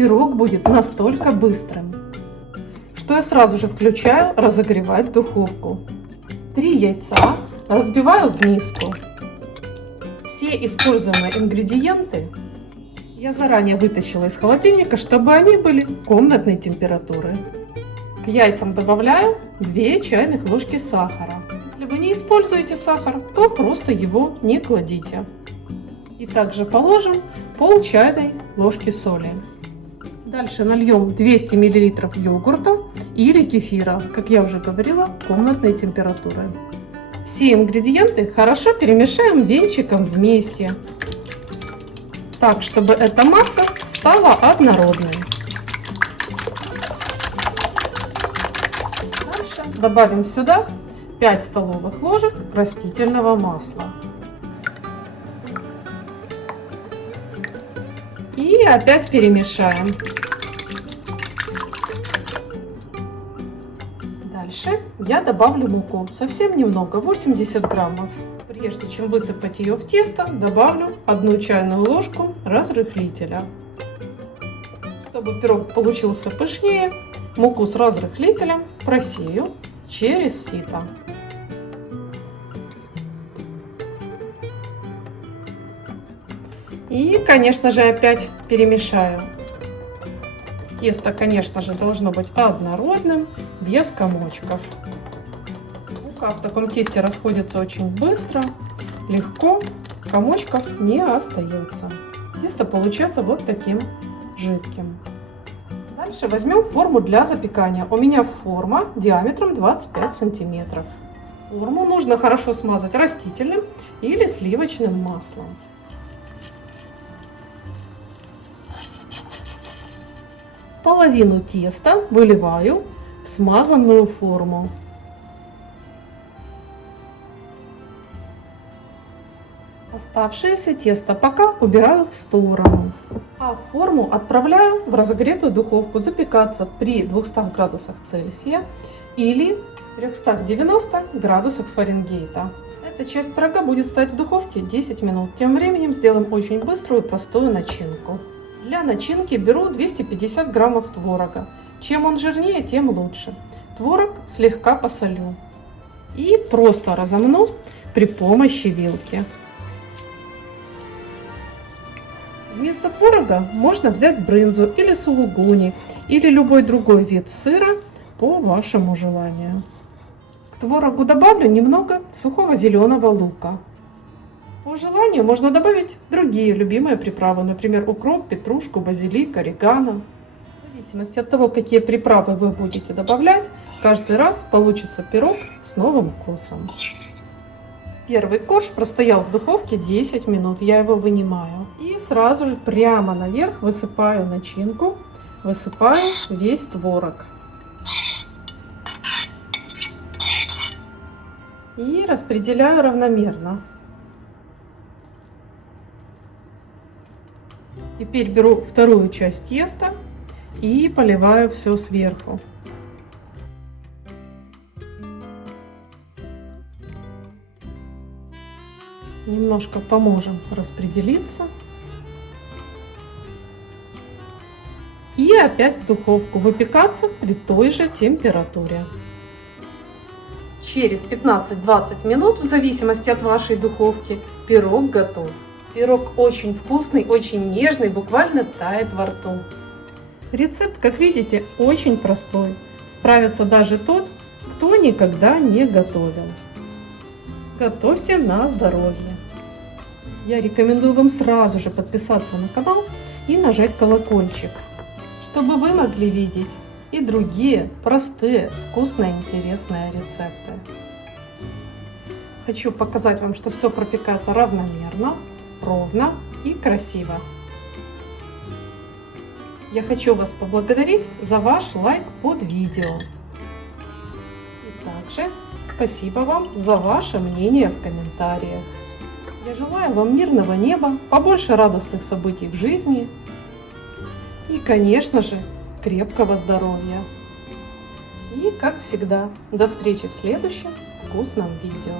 пирог будет настолько быстрым, что я сразу же включаю разогревать духовку. 3 яйца разбиваю в миску. Все используемые ингредиенты я заранее вытащила из холодильника, чтобы они были комнатной температуры. К яйцам добавляю 2 чайных ложки сахара. Если вы не используете сахар, то просто его не кладите. И также положим пол чайной ложки соли. Дальше нальем 200 мл йогурта или кефира, как я уже говорила, комнатной температуры. Все ингредиенты хорошо перемешаем венчиком вместе, так, чтобы эта масса стала однородной. Дальше добавим сюда 5 столовых ложек растительного масла. И опять перемешаем. Дальше я добавлю муку, совсем немного, 80 граммов. Прежде чем высыпать ее в тесто, добавлю 1 чайную ложку разрыхлителя. Чтобы пирог получился пышнее, муку с разрыхлителем просею через сито. И, конечно же, опять перемешаю. Тесто, конечно же, должно быть однородным, без комочков. Мука в таком тесте расходится очень быстро, легко, комочков не остается. Тесто получается вот таким жидким. Дальше возьмем форму для запекания. У меня форма диаметром 25 сантиметров. Форму нужно хорошо смазать растительным или сливочным маслом. Половину теста выливаю в смазанную форму. Оставшееся тесто пока убираю в сторону, а форму отправляю в разогретую духовку запекаться при 200 градусах Цельсия или 390 градусах Фаренгейта. Эта часть пирога будет стоять в духовке 10 минут. Тем временем сделаем очень быструю и простую начинку. Для начинки беру 250 граммов творога. Чем он жирнее, тем лучше. Творог слегка посолю и просто разомну при помощи вилки. Вместо творога можно взять брынзу или сулугуни, или любой другой вид сыра по вашему желанию. К творогу добавлю немного сухого зеленого лука. По желанию можно добавить другие любимые приправы, например, укроп, петрушку, базилик, орегано. В зависимости от того, какие приправы вы будете добавлять, каждый раз получится пирог с новым вкусом. Первый корж простоял в духовке 10 минут, я его вынимаю. И сразу же прямо наверх высыпаю начинку, высыпаю весь творог. И распределяю равномерно. Теперь беру вторую часть теста и поливаю все сверху. Немножко поможем распределиться. И опять в духовку выпекаться при той же температуре. Через 15-20 минут, в зависимости от вашей духовки, пирог готов. Пирог очень вкусный, очень нежный, буквально тает во рту. Рецепт, как видите, очень простой. Справится даже тот, кто никогда не готовил. Готовьте на здоровье. Я рекомендую вам сразу же подписаться на канал и нажать колокольчик, чтобы вы могли видеть и другие простые, вкусные, интересные рецепты. Хочу показать вам, что все пропекается равномерно, ровно и красиво. Я хочу вас поблагодарить за ваш лайк под видео. И также спасибо вам за ваше мнение в комментариях. Я желаю вам мирного неба, побольше радостных событий в жизни и, конечно же, крепкого здоровья. И, как всегда, до встречи в следующем вкусном видео.